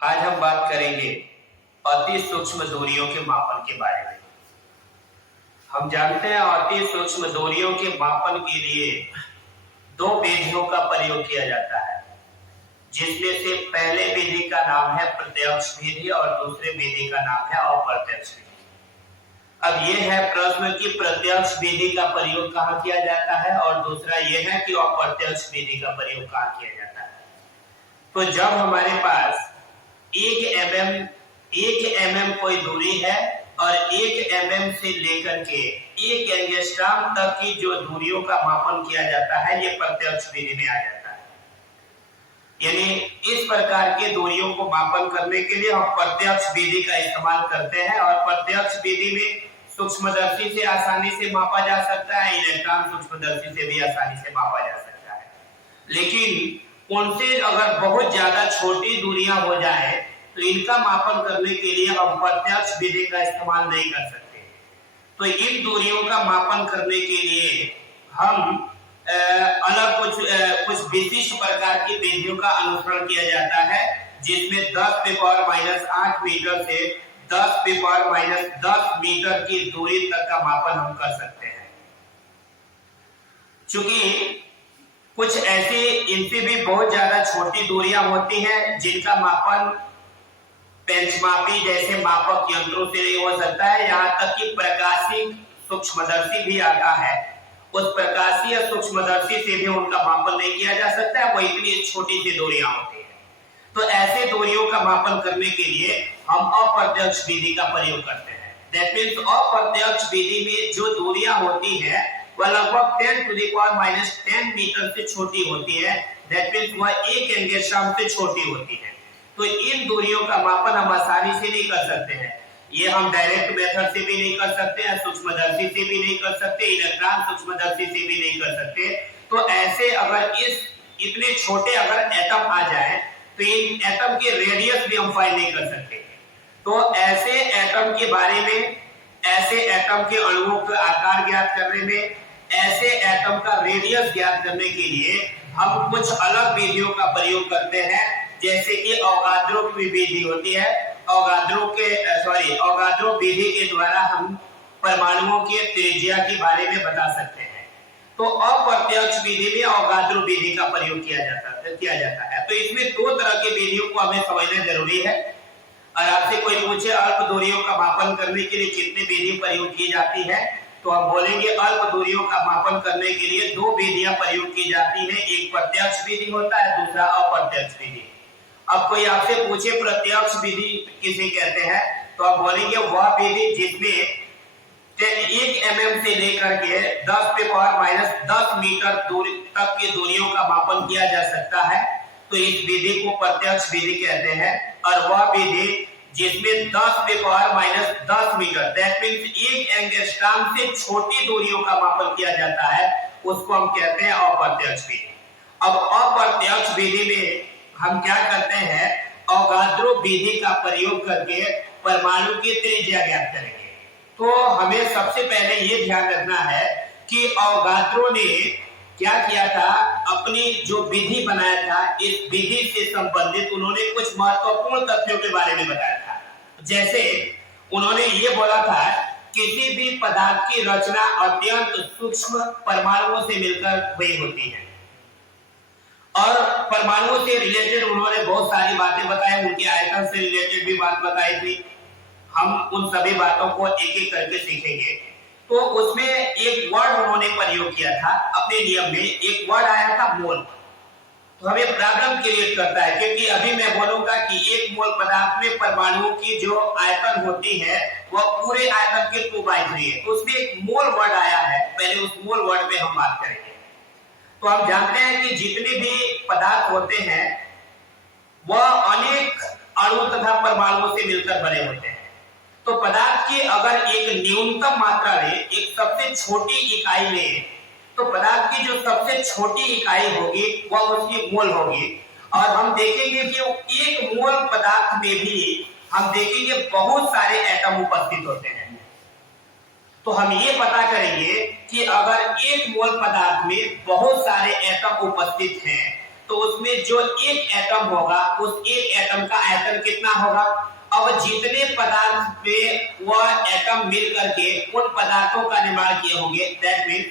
आज हम बात करेंगे अति सूक्ष्म दूरियों के मापन के बारे में। हम जानते हैं अति सूक्ष्म दूरियों के मापन के लिए दो विधियों का प्रयोग किया जाता है, जिसमें से पहले विधि का नाम है प्रत्यक्ष विधि और दूसरे विधि का नाम है अप्रत्यक्ष विधि। अब ये है प्रश्न कि प्रत्यक्ष विधि का प्रयोग कहाँ किया जाता है और दूसरा ये है कि अप्रत्यक्ष विधि का प्रयोग कहाँ किया जाता है। तो जब हमारे पास 1 mm कोई दूरी है और 1 mm से लेकर के 1 एंगस्ट्रॉम तक की जो दूरियों का मापन किया जाता है, ये प्रत्यक्ष विधि में आ जाता है। यानी इस प्रकार के दूरियों को मापन करने के लिए हम प्रत्यक्ष विधि का इस्तेमाल करते हैं और प्रत्यक्ष विधि में सूक्ष्मदर्शी से आसानी से मापा जा सकता है, इलेक्ट्रॉन सूक्ष्मदर्शी से भी आसानी से मापा जा सकता है। लेकिन उनसे अगर बहुत ज्यादा छोटी दूरियां हो जाए तो इनका मापन करने के लिए हम प्रत्यक्ष विधि का इस्तेमाल नहीं कर सकते। तो इन दूरियों का मापन करने के लिए हम अलग कुछ विशिष्ट प्रकार की विधियों का अनुसरण किया जाता है, जिसमें 10⁻⁸ मीटर से 10⁻⁻10 मीटर की दूरी तक का मापन हम कर सकते हैं। चूंकि कुछ ऐसी इनसे भी बहुत ज्यादा छोटी दूरियां होती हैं जिनका मापन पेंचमापी जैसे मापक यंत्रों से नहीं हो सकता है, यहाँ तक कि प्रकाशीय सूक्ष्मदर्शी भी आता है, उस प्रकाशीय सूक्ष्मदर्शी से भी उनका मापन नहीं किया जा सकता है, वो इतनी छोटी सी दूरियां होती हैं। तो ऐसे दूरियों का मापन करने के लिए हम अप्रत्यक्ष विधि का प्रयोग करते हैं। दैट मीन्स अप्रत्यक्ष विधि में जो दूरियां होती है वह लगभग 10⁻⁻10 मीटर से छोटी होती है। दैट मीन्स वह 1 एंगस्ट्रॉम से छोटी होती है। तो इन दूरियों का मापन हम आसानी से नहीं कर सकते हैं। ये हम डायरेक्ट मेथड से भी नहीं कर सकते हैं, सूक्ष्मदर्शी से भी नहीं कर सकते, इलेक्ट्रॉन सूक्ष्मदर्शी से भी नहीं कर सकते। तो ऐसे अगर इतने छोटे अगर एटम आ जाए तो इन एटम के रेडियस भी हम फाइंड नहीं कर सकते। तो ऐसे एटम के बारे में, ऐसे एटम के अणुओं का आकार ज्ञात करने में, ऐसे एटम का रेडियस ज्ञात करने के लिए हम कुछ अलग विधियों का प्रयोग करते हैं, जैसे कि अवोगाद्रो की विधि होती है। अवोगाद्रो विधि के द्वारा हम परमाणुओं के त्रिज्या के बारे में बता सकते हैं। तो अप्रत्यक्ष विधि में अवोगाद्रो विधि का प्रयोग किया जाता है। तो इसमें दो तरह की विधियों को हमें समझना जरूरी है। और आपसे कोई पूछे अल्प दूरियों का मापन करने के लिए कितनी विधि प्रयोग की जाती है, तो हम बोलेंगे अल्प दूरियों का मापन करने के लिए दो विधियां प्रयोग की जाती हैं। एक प्रत्यक्ष विधि होता है, दूसरा अप्रत्यक्ष विधि। अब कोई आपसे पूछे प्रत्यक्ष विधि किसे कहते हैं, तो आप बोलेंगे वह विधि जिसमें 1 mm से लेकर के 10⁻⁻10 मीटर दूरी तक की दूरियों का मापन किया जा सकता है। तो इस विधि को प्रत्यक्ष विधि कहते हैं। और वह विधि जिसमें 10⁻⁻10 मीटर दैट मींस 1 एंगस्ट्रॉम से छोटी दूरियों का मापन किया जाता है, उसको हम कहते हैं अप्रत्यक्ष विधि। अब अप्रत्यक्ष विधि में हम क्या करते हैं, अवोगाद्रो विधि का प्रयोग करके परमाणु की त्रिज्या ज्ञात करेंगे। तो हमें सबसे पहले ये ध्यान रखना है कि अवोगाद्रो ने क्या किया था, अपनी जो विधि बनाया था, इस विधि से संबंधित उन्होंने कुछ महत्वपूर्ण तथ्यों के बारे में बताया था। जैसे उन्होंने ये बोला था, किसी भी पदार्थ की रचना अत्यंत सूक्ष्म परमाणुओं से मिलकर हुई होती है। और परमाणुओं से रिलेटेड उन्होंने बहुत सारी बातें बताई, उनके आयतन से रिलेटेड भी बात बताई थी। हम उन सभी बातों को एक एक करके सीखेंगे। तो उसमें एक वर्ड उन्होंने प्रयोग किया था अपने नियम में, एक वर्ड आया था मोल। तो हमें प्रॉब्लम क्रिएट करता है, क्योंकि अभी मैं बोलूंगा कि 1 मोल पदार्थ में परमाणुओं की जो आयतन होती है वह पूरे आयतन के 2/3 है। तो उसमें एक मोल वर्ड आया है, पहले उस मोल वर्ड पे हम बात करेंगे। तो हम जानते हैं कि जितने भी पदार्थ होते हैं वह अनेक अणु तथा परमाणुओं से मिलकर बने होते हैं। तो पदार्थ की अगर एक न्यूनतम मात्रा ले, एक सबसे छोटी इकाई ले, तो पदार्थ की जो सबसे छोटी इकाई होगी वह उसकी मोल होगी। और हम देखेंगे कि एक मोल पदार्थ में भी हम देखेंगे बहुत सारे एटम उपस्थित होते हैं। तो हम ये पता करेंगे कि अगर 1 मोल पदार्थ में बहुत सारे एटम उपस्थित हैं तो उसमें जो एक एटम होगा उस एक एटम का आयतन कितना होगा। अब जितने पदार्थ पे वह एटम मिल करके उन पदार्थों का निर्माण किए होंगे, दैट मीन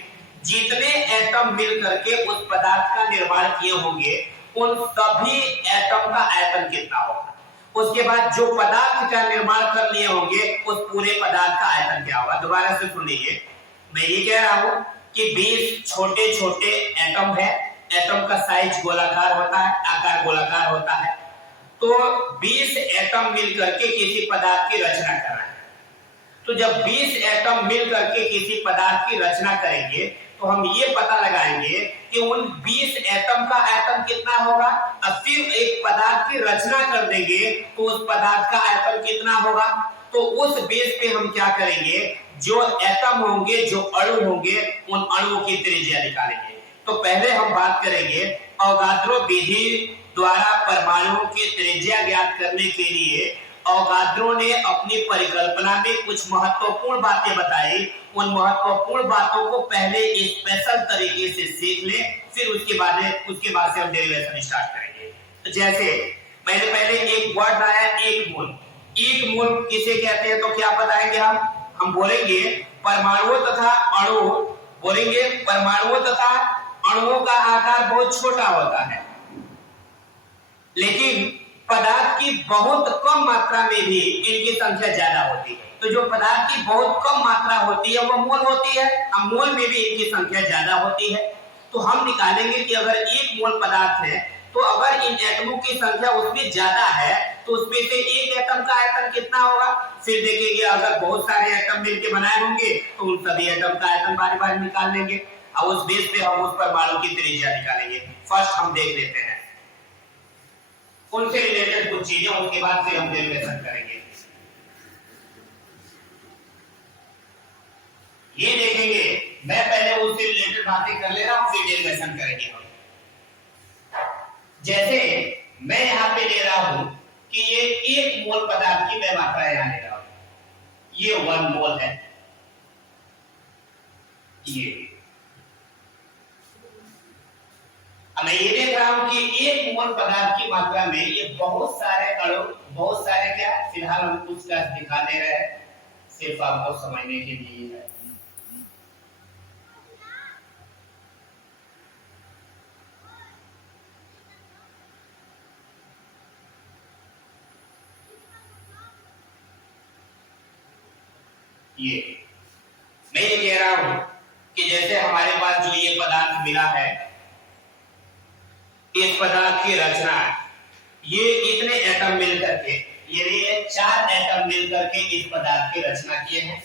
जितने एटम मिल करके उस पदार्थ का निर्माण किए होंगे उन सभी एटम का आयतन कितना होगा। उसके बाद जो पदार्थ का निर्माण कर लिए होंगे उस पूरे पदार्थ का आयतन क्या होगा। दोबारा से सुन लीजिए, मैं ये कह रहा हूं कि 20 छोटे छोटे एटम है, एटम का साइज गोलाकार होता है, आकार गोलाकार होता है। तो 20 एटम मिल करके किसी पदार्थ की रचना कर रहे हैं। तो जब 20 एटम मिल करके किसी पदार्थ की रचना करेंगे तो हम ये पता लगाएंगे कि उन 20 एटम का आयतन कितना होगा। अब फिर एक पदार्थ की रचना कर देंगे तो उस पदार्थ का आयतन कितना होगा। तो उस बेस पे हम क्या करेंगे, जो एटम होंगे, जो अणु होंगे, उन अणुओं की त्रिज्या निकालेंगे। तो पहले हम बात करेंगे अवोगाद्रो विधि द्वारा परमाणुओं की त्रिज्या ज्ञात करने के लिए अवोगाद्रो ने अपनी परिकल्पना में कुछ महत्वपूर्ण बातें बताई। उन महत्वपूर्ण बातों को पहले स्पेशल तरीके से सीख ले, फिर उसके बाद से हम डेरिवेशन स्टार्ट करेंगे। तो जैसे मैंने पहले एक वर्ड आया, एक मोल। एक मोल किसे कहते हैं तो क्या बताएंगे हम बोलेंगे परमाणुओं तथा अणु, बोलेंगे परमाणुओं तथा अणुओं का आकार बहुत छोटा होता है, लेकिन पदार्थ की बहुत कम मात्रा में भी इनकी संख्या ज्यादा होती है। तो जो पदार्थ की बहुत कम मात्रा होती है वह मोल होती है। अब मोल में भी इनकी संख्या ज्यादा होती है। तो हम निकालेंगे कि अगर एक मोल पदार्थ है तो अगर इन एटमों की संख्या उसमें ज्यादा है तो उसमें से एक एटम का आयतन कितना होगा। फिर देखेंगे अगर बहुत सारे एटम मिलकर बनाए होंगे तो उन सभी एटम का आयतन बारी बारी निकाल लेंगे और उस बेस पे हम उस परमाणु की त्रिज्या निकालेंगे। फर्स्ट हम देख लेते हैं उनसे रिलेटेड कुछ चीजें, उसके बाद फिर हम डेरिवेशन करेंगे। ये देखेंगे, मैं पहले उससे रिलेटेड बातें कर ले रहा हूं, फिर डेरिवेशन करेंगे हम। जैसे मैं यहां पे ले रहा हूं कि ये एक मोल पदार्थ की मैं मात्रा यहां ले रहा हूं, ये 1 मोल है। ये अब मैं ये देख रहा हूं कि एक मोल पदार्थ की मात्रा में ये बहुत सारे अणु, बहुत सारे क्या, फिलहाल हम कुछ का दिखा दे रहे हैं सिर्फ आपको समझने के लिए है। ये मैं ये कह रहा हूं कि जैसे हमारे पास जो ये पदार्थ मिला है, इस पदार्थ की रचना, ये इतने एटम मिल करके, ये 4 एटम मिल करके इस पदार्थ की रचना किए हैं।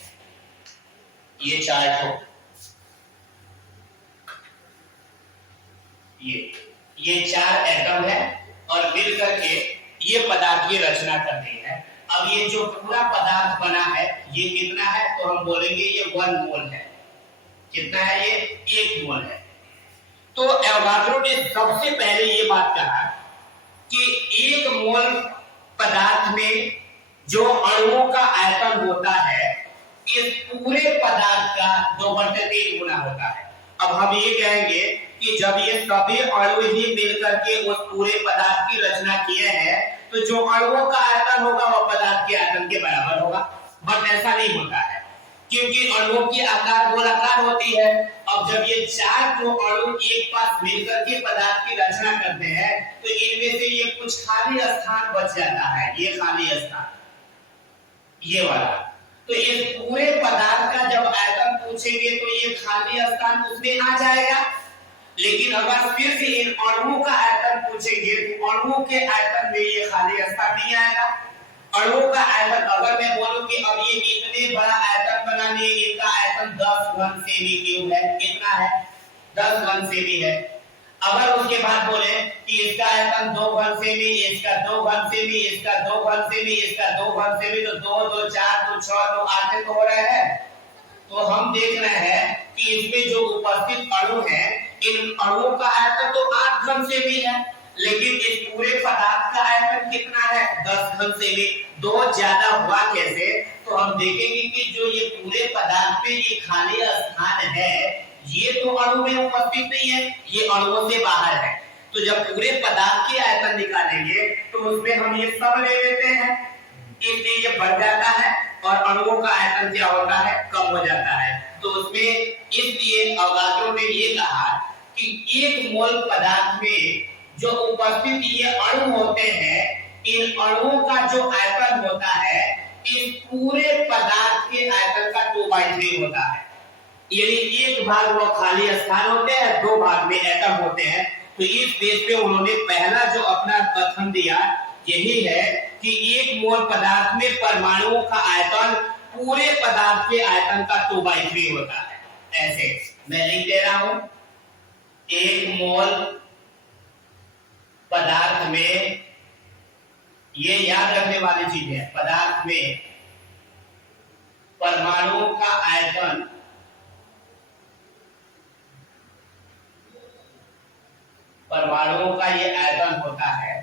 ये 4 ठो, ये 4 एटम है और मिल करके ये पदार्थ की रचना कर दी है। अब ये जो पूरा पदार्थ बना है ये कितना है तो हम बोलेंगे ये 1 मोल है। कितना है ये? 1 मोल है। तो एवोगाड्रो ने सबसे पहले ये बात कहा कि 1 मोल पदार्थ में जो अणुओं का आयतन होता है इस पूरे पदार्थ का 2/3 गुना होता है। अब हम ये कहेंगे कि जब ये सभी अणु ही मिलकर के उस पूरे पदार्थ की रचना किए हैं तो जो अणुओं का आयतन होगा वह पदार्थ के आयतन के बराबर होगा। बट ऐसा नहीं होता है क्योंकि अणुओं की आकार गोलाकार होती है। अब जब ये 4 जो अणु एक पास मिलकर के पदार्थ की रचना करते हैं तो इनमें से ये कुछ खाली स्थान बच जाता है, ये खाली स्थान, ये वाला। तो इस पूरे पदार्थ का जब आयतन पूछेंगे तो ये खाली स्थान उसमें आ जाएगा। लेकिन अगर फिर से इन अणुओं का आयतन पूछेंगे तो अणुओं के आयतन में ये खाली स्थान नहीं आएगा। अणुओं का आयतन अगर मैं बोलूं कि अब ये इतने बड़ा आयतन बनाने, इनका आयतन 10 घन सेमी क्यूब है, कितना है? 10 घन सेमी है। अगर उसके बाद बोले कि इसका आयतन 2 घन सेमी, इसका 2 घन सेमी, इसका 2 घन सेमी, इसका 2 घन सेमी, तो 2 2 4 2 6 तो 8 तो हो रहे हैं। तो हम देख रहे हैं कि इसमें जो उपस्थित अणु हैं इन अणुओं का आयतन तो 8 घन सेमी है, लेकिन इस पूरे पदार्थ का आयतन कितना है? 10 घन सेमी। 2 ज्यादा हुआ कैसे? तो हम देखेंगे कि जो ये पूरे पदार्थ में ये खाली स्थान है ये तो अणु में उपस्थित नहीं है, ये अणुओं से बाहर है। तो जब पूरे पदार्थ के आयतन निकालेंगे तो उसमें हम ये सब ले लेते हैं, इसलिए ये बढ़ जाता है और अणुओं का आयतन क्या होता है, कम हो जाता है। तो उसमें इसलिए अवगाद्रो ने ये कहा कि एक मोल पदार्थ में जो उपस्थित ये अणु होते हैं, इन अणुओं का जो आयतन होता है इस पूरे पदार्थ के आयतन का 2/3 होता है। यानी एक भाग वो खाली स्थान होते हैं, दो भाग में एटम होते हैं। तो इस बेस पे उन्होंने पहला जो अपना कथन दिया यही है कि एक मोल पदार्थ में परमाणुओं का आयतन पूरे पदार्थ के आयतन का 2/3 होता है। ऐसे मैं लिख दे रहा हूं, एक मोल पदार्थ में, ये याद रखने वाली चीज है, पदार्थ में परमाणुओं का आयतन परमाणुओं का ये आयतन होता है,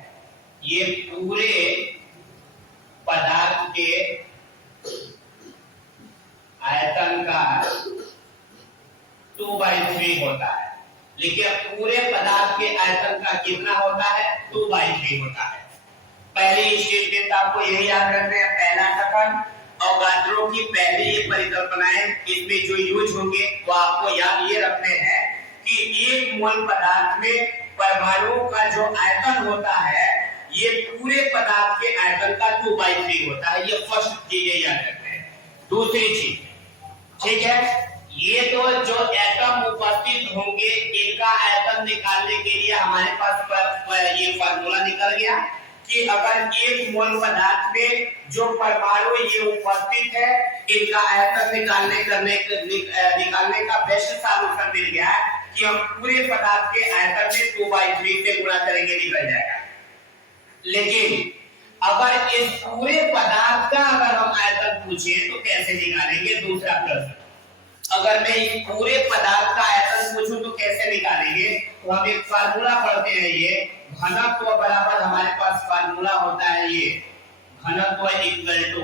ये पूरे पदार्थ के आयतन का 2/3 होता है। लेकिन पूरे पदार्थ के आयतन का कितना होता है, 2/3 होता है। पहली स्टेटमेंट आपको यही याद रखना है, पहला कथन अवगाद्रो की पहली ये परिकल्पनाएं, इसमें जो यूज होंगे वो आपको याद ये रखने हैं कि एक मोल पदार्थ में परमाणुओं का जो आयतन होता है ये पूरे पदार्थ के आयतन का 2/3 होता है। ये फर्स्ट चीज याद रखते हैं। दूसरी चीज, ठीक है, ये तो जो एटम उपस्थित होंगे इनका आयतन निकालने के लिए हमारे पास ये फार्मूला निकल गया कि अगर एक मोल पदार्थ में जो परमाणु ये उपस्थित है इनका आयतन निकालने का बेस्ट सॉल्यूशन मिल गया है कि हम पूरे पदार्थ के आयतन में 2/3 से गुणा करेंगे, निकल जाएगा। लेकिन अगर इस पूरे पदार्थ का अगर हम आयतन पूछे तो कैसे निकालेंगे, दूसरा प्रश्न। अगर मैं इस पूरे पदार्थ का आयतन पूछूं तो कैसे निकालेंगे, तो हम एक फार्मूला पढ़ते हैं, ये घनत्व बराबर हमारे पास फार्मूला होता है, ये घनत्व इक्वल टू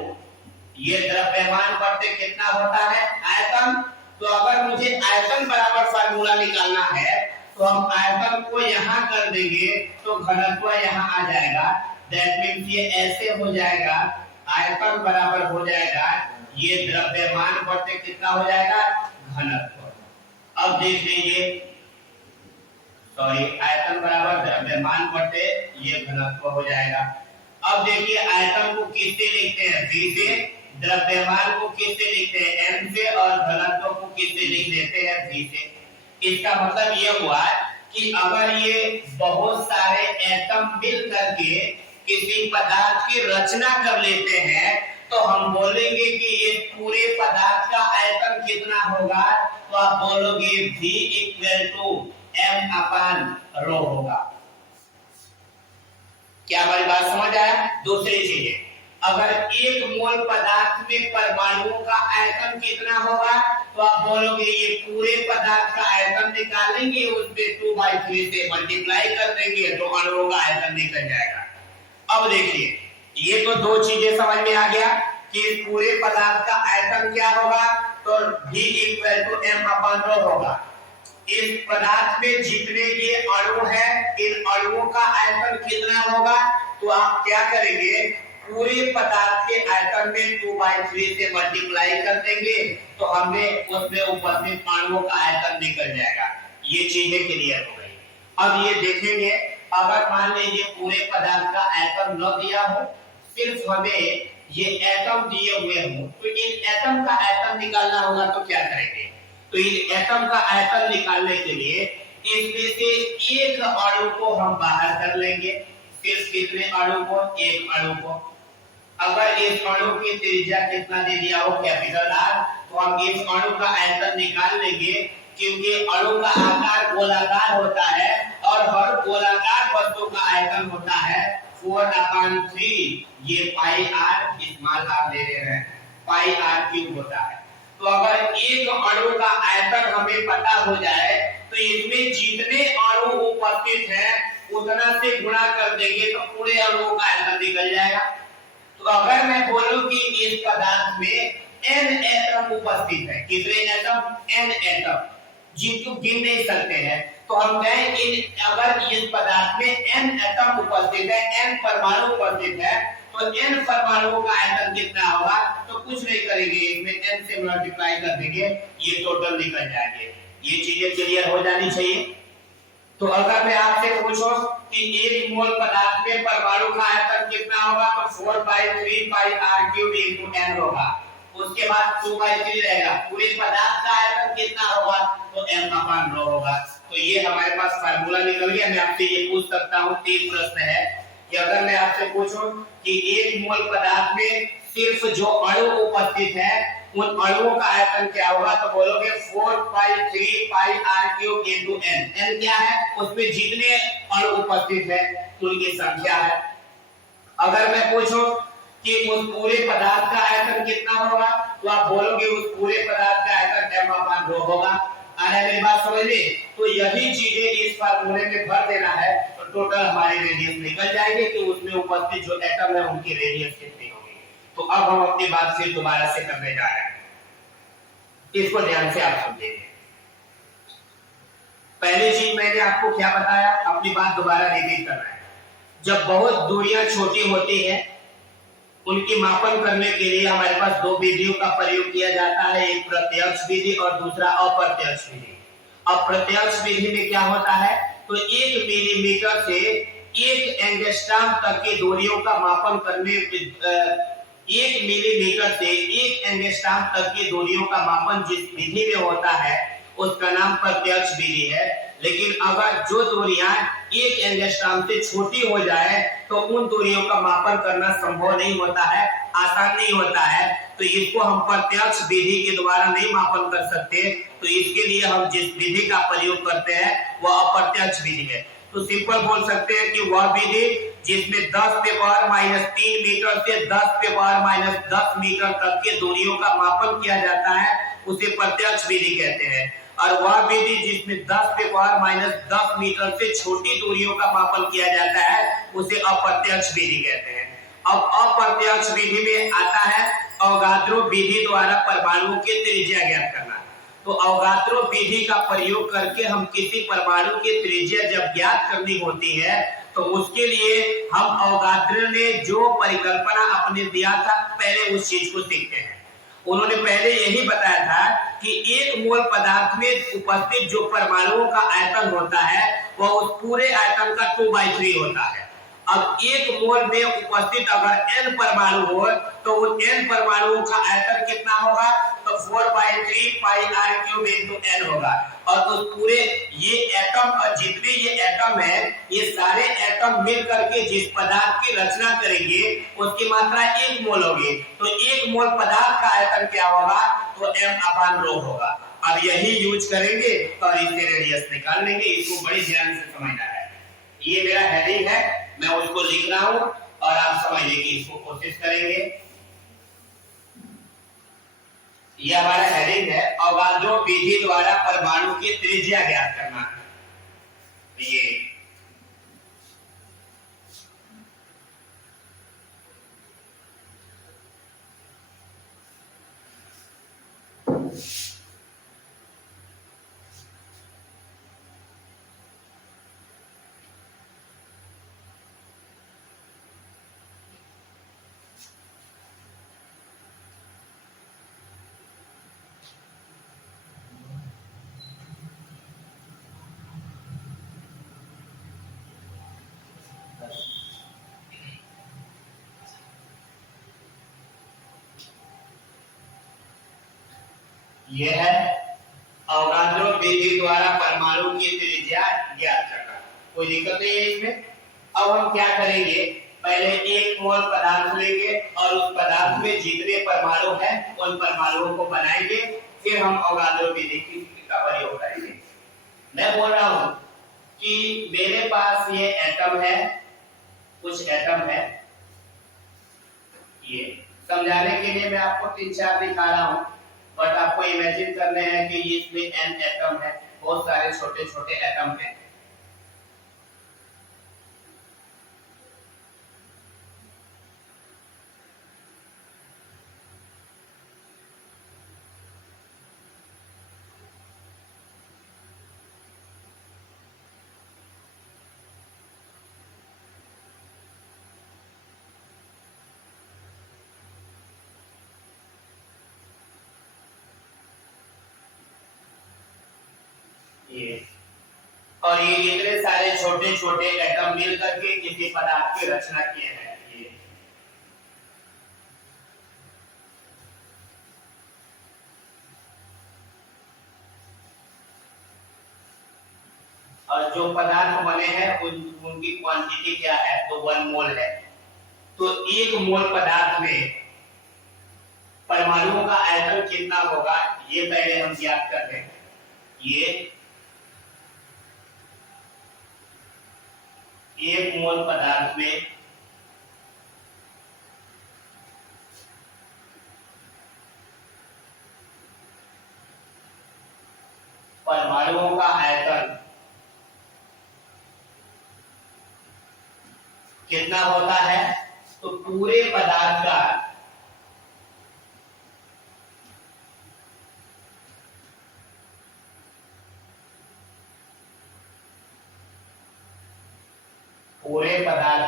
ये द्रव्यमान बटे कितना होता है, आयतन। तो अगर मुझे आयतन बराबर फार्मूला निकालना है तो हम आयतन को यहाँ कर देंगे तो घनत्व यहाँ आ जाएगा। दैट मींस ये ऐसे हो जाएगा, आयतन बराबर हो जाएगा ये द्रव्यमान बटे कितना हो जाएगा, घनत्व। अब देख लीजिए, सॉरी, आयतन बराबर द्रव्यमान बटे ये घनत्व हो जाएगा। अब देखिए आयतन को किससे लिखते हैं, v से, द्रव्यमान को किससे लिखते हैं, m से, और घनत्व को किससे लिख देते हैं, v से। इसका मतलब ये हुआ कि अगर ये बहुत सारे एटम मिल करके किसी पदार्थ की रचना कर लेते हैं तो हम बोलेंगे कि इस पूरे पदार्थ का आयतन कितना होगा, तो आप बोलोगे v इक्वल टू m/ρ होगा। क्या हमारी बात समझ आया। दूसरी चीज, अगर एक मोल पदार्थ में परमाणुओं का आयतन कितना होगा, तो आप बोलोगे ये पूरे पदार्थ का आयतन निकालेंगे, उसपे 2/3 से मल्टीप्लाई कर देंगे तो अणुओं का आयतन निकल जाएगा। अब देखिए, ये तो दो चीजें समझ में आ गया कि इस पूरे पदार्थ का आयतन क्या होगा, तो v इक्वल टू m/ρ होगा। इस पदार्थ में जितने ये अणु हैं, इन अणुओं का आयतन कितना होगा, तो आप क्या करेंगे, पूरे पदार्थ के आयतन में 2/3 से मल्टीप्लाई कर देंगे तो हमें उसमें उपस्थित अणुओं का आयतन निकल जाएगा। ये चीजें क्लियर हो गई। अब ये देखेंगे, अगर मान लीजिए पूरे पदार्थ का आयतन न दिया हो, सिर्फ हमें ये एटम दिए हुए हो, तो इन एटम का आयतन निकालना होगा तो क्या करेंगे, तो इन एटम का आयतन निकालने के लिए इसमें से एक अणु को हम बाहर कर लेंगे। सिर्फ कितने अणु को, एक अणु को। अगर इस अणु की त्रिज्या कितना दे दिया हो, कैपिटल R, तो हम इस अणु का आयतन निकाल लेंगे, क्योंकि अणु का आकार गोलाकार होता है और हर गोलाकार वस्तु का आयतन होता है 4/3, ये पाई r स्मॉल r ले रहे हैं, पाई r³ होता है। तो अगर एक अणु का आयतन हमें पता हो जाए तो इसमें जितने अणु उपस्थित हैं उतना से गुणा कर देंगे तो पूरे अणुओं का आयतन निकल जाएगा। तो अगर मैं बोलूं कि इस पदार्थ में n एटम उपस्थित है, कितने एटम, n एटम, जिनको गिन नहीं सकते हैं। तो हम कहें इन अगर इस पदार्थ में n एटम उपस्थित है, n परमाणु उपस्थित है, तो n परमाणुओं का आयतन कितना होगा? तो कुछ नहीं करेंगे, इसमें n से मल्टीप्लाई कर देंगे, ये टोटल निकल जाएंगे। ये चीजें क्लियर हो जानी चाहिए। तो अगर मैं आपसे पूछूं कि एक मोल पदार्थ में परमाणु का आयतन कितना होगा, तो 4/3 पाई r क्यूब इनटू n होगा। उसके बाद 2/3 रहेगा। पूरे पदार्थ का आयतन कितना होगा? तो m/ρ होगा। तो ये हमारे पास फार्मूला निकल गया। मैं आपसे ये पूछ सकता हूँ, 3 प्रश्न है कि अगर मैं आपसे पूछूं कि एक मोल पदार्थ में सिर्फ जो अणु उपस्थित है उन अणुओं का आयतन क्या होगा, तो बोलोगे 4/3 पाई r cube into n। n क्या है? उसमें जितने अणु उपस्थित है उनकी संख्या है। अगर मैं पूछूं कि उस पूरे पदार्थ का आयतन कितना होगा, तो आप बोलोगे उस पूरे पदार्थ का आयतन m/ρ होगा। आने मेरी बात समझ में? तो यही चीजें इस फार्मूले में भर देना है, तो टोटल हमारे रेडियस निकल जाएंगे कि उसमें उपस्थित जो एटम है उनकी रेडियस कितनी होगी। तो अब हम अपनी बात फिर दोबारा से करने जा रहे हैं, इसको ध्यान से आप समझेंगे। पहली चीज मैंने आपको क्या बताया, अपनी बात दोबारा रिपीट कर रहे हैं। जब बहुत दूरियां छोटी होती हैं, उनकी मापन करने के लिए हमारे पास दो विधियों का प्रयोग किया जाता है, एक प्रत्यक्ष विधि और दूसरा अप्रत्यक्ष विधि। अप्रत्यक्ष विधि में क्या होता है, तो 1 मिलीमीटर से 1 एंगस्ट्रॉम तक की दूरियों का मापन करने 1 मिलीमीटर से 1 एंगस्ट्रॉम तक की दूरियों का मापन जिस विधि में होता है उसका नाम प्रत्यक्ष विधि है। लेकिन अगर जो दूरियां 1 एंगस्ट्रॉम से छोटी हो जाए तो उन दूरियों का मापन करना संभव नहीं होता है, आसान नहीं होता है। तो इसको हम प्रत्यक्ष विधि के द्वारा नहीं मापन कर सकते। तो इसके लिए हम जिस विधि का प्रयोग करते हैं वह अप्रत्यक्ष विधि है। तो सिंपल बोल सकते हैं कि वह विधि जिसमें 10⁻³ मीटर से 10⁻10 मीटर तक के दूरियों का मापन किया जाता है उसे प्रत्यक्ष विधि कहते हैं। और वह विधि जिसमें 10⁻10 मीटर से छोटी दूरियों का मापन किया जाता है उसे अप्रत्यक्ष विधि कहते हैं। अब अप्रत्यक्ष विधि में आता है अवगाद्रो विधि द्वारा परमाणुओं की त्रिज्या ज्ञात करना। तो अवगाद्रो विधि का प्रयोग करके हम किसी परमाणु की त्रिज्या जब ज्ञात करनी होती है तो उसके लिए हम अवगाद्रो ने जो परिकल्पना अपने दिया था पहले उस चीज को सीखते हैं। उन्होंने पहले यही बताया था कि एक मोल पदार्थ में उपस्थित जो परमाणुओं का आयतन होता है वह उस पूरे आयतन का 2/3 होता है। अब एक मोल में उपस्थित अगर n परमाणु हो तो उन n परमाणुओं का आयतन कितना होगा, तो 4/3 पाई r क्यूब इनटू n होगा। और उस पूरे ये एटम और जितने ये एटम है ये सारे एटम मिल करके जिस पदार्थ की रचना करेंगे उसकी मात्रा 1 मोल होगी। तो 1 मोल पदार्थ का आयतन क्या होगा, तो m/ρ होगा। अब यही यूज करेंगे और इससे रेडियस निकाल लेंगे। इसको बड़ी ध्यान से समझना है। ये मेरा हेडिंग है, मैं उसको लिख रहा हूं और आप समझने की इसको कोशिश करेंगे। यह हमारा हेडिंग है, अवगाद्रो विधि द्वारा परमाणु की त्रिज्या ज्ञात करना। ये यह है अवगाद्रो विधि द्वारा परमाणु की त्रिज्या ज्ञात करना। कोई दिक्कत नहीं है इसमें। अब हम क्या करेंगे, पहले 1 मोल पदार्थ लेंगे और उस पदार्थ में जितने परमाणु हैं उन परमाणुओं को बनाएंगे, फिर हम अवगाद्रो विधि का प्रयोग करेंगे। मैं बोल रहा हूं कि मेरे पास ये एटम है, कुछ एटम है। ये समझाने के लिए मैं आपको 3-4 दिखा रहा हूं, बट आपको इमेजिन करने हैं कि इसमें n एटम है, बहुत सारे छोटे छोटे एटम हैं। और ये इतने सारे छोटे छोटे एटम मिल करके किसी पदार्थ की रचना किए हैं। ये और जो पदार्थ बने हैं उनकी क्वांटिटी क्या है, तो 1 मोल है। तो 1 मोल पदार्थ में परमाणुओं का आयतन कितना होगा, ये पहले हम ज्ञात कर लें। ये 1 मोल पदार्थ में परमाणुओं का आयतन कितना होता है, तो पूरे पदार्थ का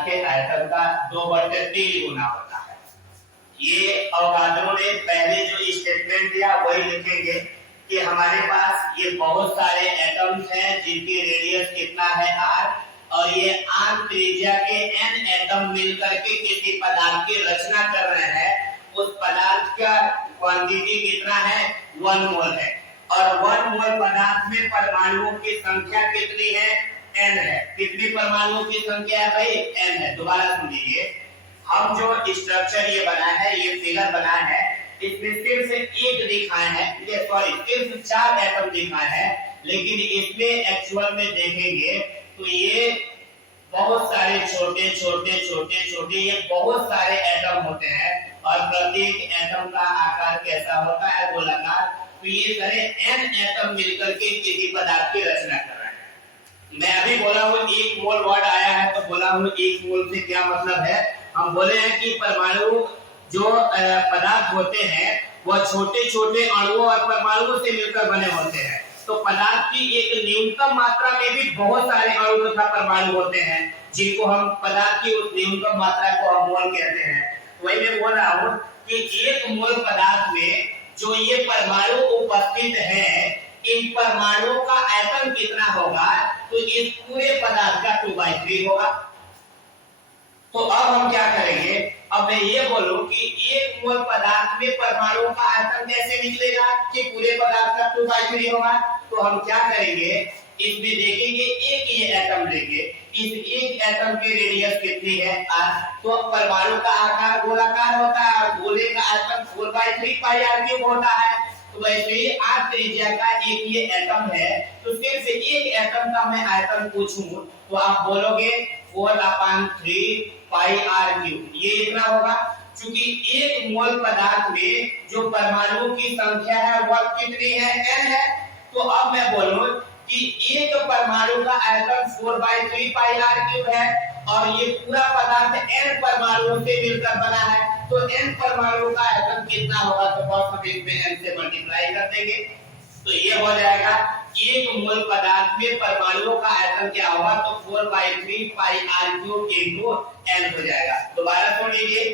के आयतन का 2/3 गुना होता है। ये अवगाद्रो ने पहले जो स्टेटमेंट दिया वही लिखेंगे कि हमारे पास ये बहुत सारे एटम्स हैं जिनकी रेडियस कितना है r, और ये r त्रिज्या के n एटम मिलकर के किसी पदार्थ की रचना कर रहे हैं। उस पदार्थ का क्वांटिटी कितना है, 1 मोल है। और 1 मोल पदार्थ में परमाणुओं की संख्या कितनी है, n है। कितनी परमाणुओं की संख्या है भाई, n है। दोबारा सुन लीजिए, हम जो स्ट्रक्चर ये बना है, ये फिगर बना है, इसमें सिर्फ एक दिखाए हैं, सॉरी सिर्फ 4 एटम दिखाए हैं, लेकिन इसमें एक्चुअल में देखेंगे तो ये बहुत सारे छोटे छोटे छोटे छोटे ये बहुत सारे एटम होते हैं। और प्रत्येक एटम का आकार कैसा होता है, गोलाकार। तो ये सारे n एटम मिलकर के किसी पदार्थ की रचना कर रहे हैं। मैं अभी बोला हूँ 1 मोल वर्ड आया है, तो बोला हूँ 1 मोल से क्या मतलब है। हम बोले हैं कि परमाणु जो पदार्थ होते हैं वह छोटे छोटे अणुओं और परमाणुओं से मिलकर बने होते हैं। तो पदार्थ की एक न्यूनतम मात्रा में भी बहुत सारे अणु तथा परमाणु होते हैं, जिनको हम पदार्थ की उस न्यूनतम मात्रा को हम मोल कहते हैं। वही मैं बोल रहा हूँ कि 1 मोल पदार्थ में जो ये परमाणु उपस्थित है, इन परमाणुओं का आयतन कितना होगा, तो इस पूरे पदार्थ का 2/3 होगा। तो अब हम क्या करेंगे, अब मैं ये बोलूं कि 1 मोल पदार्थ में परमाणुओं का आयतन कैसे निकलेगा कि पूरे पदार्थ का 2/3 होगा। तो हम क्या करेंगे, इसमें देखेंगे एक ये एटम लेंगे, इस एक एटम की रेडियस कितनी है r, तो परमाणु का आकार गोलाकार होता है और गोले का आयतन 4/3 पाई r³ होता है। तो वैसे ही r त्रिज्या का एक ये एटम है, तो सिर्फ एक एटम का मैं आयतन पूछूं तो आप बोलोगे 4/3 पाई r³, ये इतना होगा। क्योंकि 1 मोल पदार्थ में जो परमाणुओं की संख्या है वह कितनी है, n है। तो अब मैं बोलूं कि एक परमाणु का आयतन 4/3 पाई r³ है और ये पूरा पदार्थ n परमाणुओं से मिलकर बना है। तो n परमाणुओं का आयतन कितना होगा, तो बस हम इसमें n से मल्टीप्लाई कर देंगे। तो ये हो जाएगा 1 मोल पदार्थ में परमाणुओं का आयतन क्या होगा, तो 4/3 पाई r³ इनटू n हो जाएगा। दोबारा सुन लीजिए,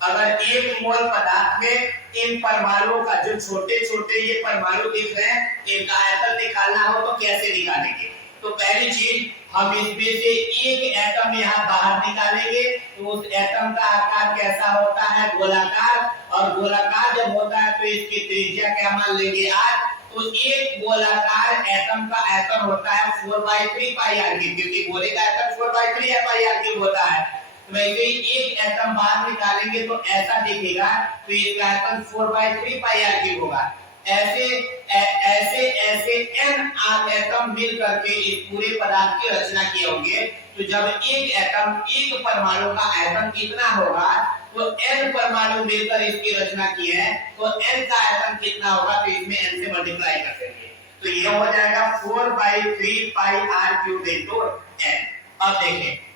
अगर 1 मोल पदार्थ में इन परमाणुओं का जो छोटे छोटे ये परमाणु दिख रहे हैं, इनका आयतन निकालना हो तो कैसे निकालेंगे। तो पहली चीज हम इसमें से एक एटम यहाँ बाहर निकालेंगे, तो उस एटम का आकार कैसा होता है, गोलाकार। और गोलाकार जब होता है तो इसकी त्रिज्या क्या मान लेंगे r। तो एक गोलाकार एटम का आयतन होता है 4/3 पाई r³, क्योंकि गोले का आयतन 4/3 पाई r³ होता है। वैसे ही एक एटम बाहर निकालेंगे तो ऐसा दिखेगा, तो इसका आयतन 4/3 पाई r³ होगा। ऐसे ऐसे ऐसे n एटम मिल करके इस पूरे पदार्थ की रचना किए होंगे। तो जब एक एटम एक परमाणु का आयतन कितना होगा, तो n परमाणु मिलकर इसकी रचना की है, तो n का आयतन कितना होगा, तो इसमें n से मल्टीप्लाई कर देंगे। तो ये हो जाएगा 4/3 पाई r³ इनटू n। अब देखें,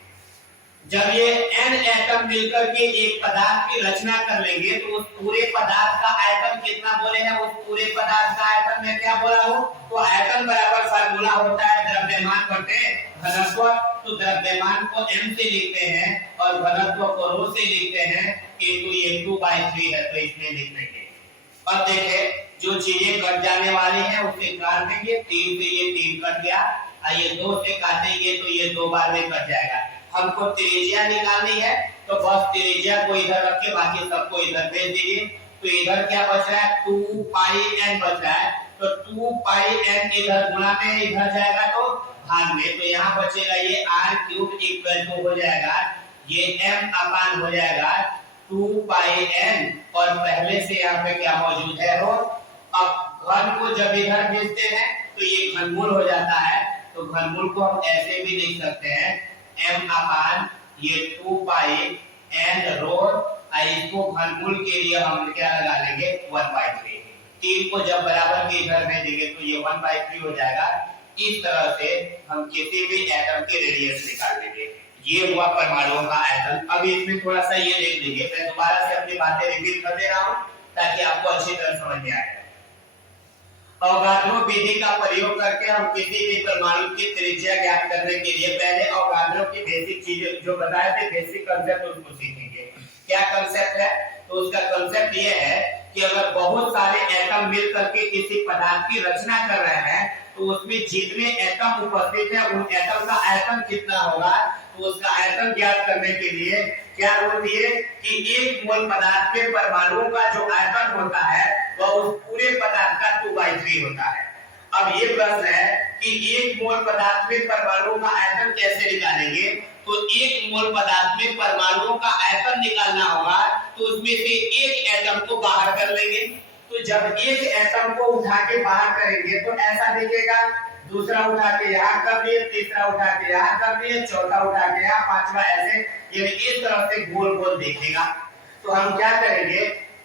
जब ये n एटम मिलकर के एक पदार्थ की रचना कर लेंगे तो उस पूरे पदार्थ का आयतन कितना बोले हैं, उस पूरे पदार्थ का आयतन मैं क्या बोला हूं, तो आयतन बराबर फार्मूला होता है द्रव्यमान बटे घनत्व। तो द्रव्यमान को m से लिखते हैं और घनत्व को ρ से लिखते हैं, किंतु ये 2/3 है तो इसमें लिख देंगे। अब देखें, जो चीजें कट जाने वाली हैं उसे काट देंगे, 3 से ये 3 कट गया, और ये 2 से काटेंगे तो ये 2 बार में कट जाएगा। हमको त्रिज्या निकालनी है तो बस त्रिज्या को इधर रख के बाकी सबको इधर भेज दीजिए। तो इधर क्या बच रहा है 2 पाई n बच रहा है, तो 2 पाई n इधर गुणा में इधर जाएगा तो भाग में, तो यहाँ बचेगा ये r क्यूब इक्वल टू हो जाएगा ये m अपान हो जाएगा 2 पाई n और पहले से यहाँ पे क्या मौजूद है रो। अब घन को जब इधर भेजते हैं तो ये घनमूल हो जाता है, तो घनमूल को हम ऐसे भी लिख सकते हैं m अपान ये 2 पाई n रो, और इसको घनमूल के लिए हम क्या लगा लेंगे 1/3। 3 को जब बराबर के इधर भेजेंगे तो ये 1/3 हो जाएगा। इस तरह से हम किसी भी एटम के रेडियस निकाल लेंगे। ये हुआ परमाणुओं का आयतन। अब इसमें थोड़ा सा ये देख लीजिए, मैं दोबारा से अपनी बातें रिपीट कर दे रहा हूं ताकि आपको अच्छी तरह समझ में आए। अवगाद्रो विधि का प्रयोग करके हम किसी भी परमाणु की त्रिज्या ज्ञात करने के लिए पहले अवगाद्रो की बेसिक चीजें जो बताए थे, बेसिक कांसेप्ट उसको सीखेंगे। क्या कांसेप्ट है? तो उसका कांसेप्ट ये है कि अगर बहुत सारे एटम मिल करके किसी पदार्थ की रचना कर रहे हैं तो उसमें जितने एटम उपस्थित है उन एटम का आयतन कितना होगा, तो उसका आयतन ज्ञात करने के लिए क्या रूल दिए कि एक मोल पदार्थ के परमाणुओं का जो आयतन होता है वह उस पूरे पदार्थ का 2/3 होता है। अब ये प्रश्न है कि एक मोल पदार्थ में परमाणुओं का आयतन कैसे निकालेंगे, तो एक मोल पदार्थ में परमाणुओं का आयतन निकालना होगा तो उसमें से एक एटम को बाहर कर लेंगे। तो जब एक एटम को उठा के बाहर करेंगे तो ऐसा दिखेगा, दूसरा उठा के यहाँ कर दिए, तीसरा उठा के यहाँ कर दिए, चौथा उठा के यहाँ, पांचवा ऐसे, यानी इस तरह से गोल गोल दिखेगा। तो हम क्या करेंगे,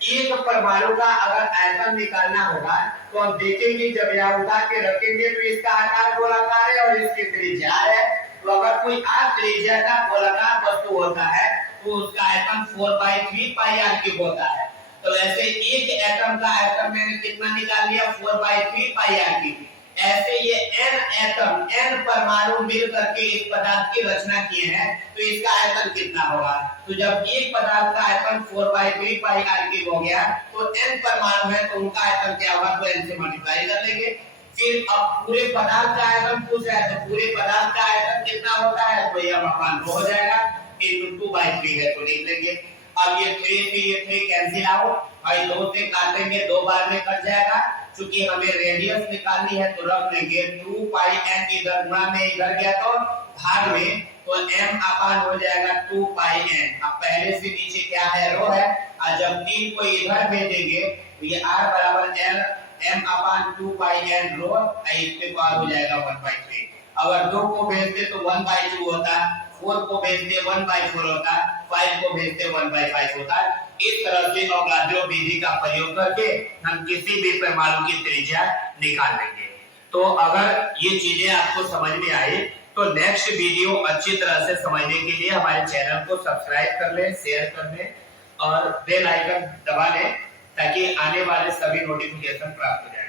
एक परमाणु का अगर आयतन निकालना होगा तो हम देखेंगे जब यहाँ उठा के रखेंगे तो इसका आकार गोलाकार है और इसकी त्रिज्या है। तो अगर कोई त्रिज्या का गोलाकार वस्तु होता है तो उसका आयतन 4/3 पाई r क्यूब होता है। तो ऐसे एक एटम का आयतन मैंने कितना निकाल लिया 4/3 पाई r क्यूब। ऐसे ये n एटम n परमाणु मिल करके इस पदार्थ की रचना किए हैं तो इसका आयतन कितना होगा। तो जब एक पदार्थ का आयतन 4/3 पाई r क्यूब हो गया तो n परमाणु है तो उनका आयतन क्या होगा, तो n से मल्टीप्लाई कर लेंगे। फिर अब पूरे पदार्थ का आयतन पूछ रहा है तो पूरे पदार्थ का आयतन कितना होता है, तो यह अपान हो जाएगा into 2/3 है तो लिख लेंगे। अब ये 3 से ये 3 कैंसिल आउट और 2 से काटेंगे 2 बार में कट जाएगा। क्योंकि हमें रेडियस निकालनी है तो रख लेंगे 2 पाई n इधर गुणा में इधर गया तो भाग में, तो m अपान हो जाएगा 2 पाई n। अब पहले से नीचे क्या है रो है, और जब 3 को इधर भेजेंगे तो ये r बराबर l m अपान 2 पाई n रो, इस पे पार हो जाएगा 1/3। अगर 2 को भेजते तो 1/2 होता, 4 को भेजते 1/4 होता, 5 को भेजते 1/5 होता। इस तरह से अवगाद्रो विधि का प्रयोग करके हम किसी भी परमाणु की त्रिज्या निकाल लेंगे। तो अगर ये चीजें आपको समझ में आई तो नेक्स्ट वीडियो अच्छी तरह से समझने के लिए हमारे चैनल को सब्सक्राइब कर लें, शेयर कर लें और बेल आइकन दबा लें ताकि आने वाले सभी नोटिफिकेशन प्राप्त हो जाए।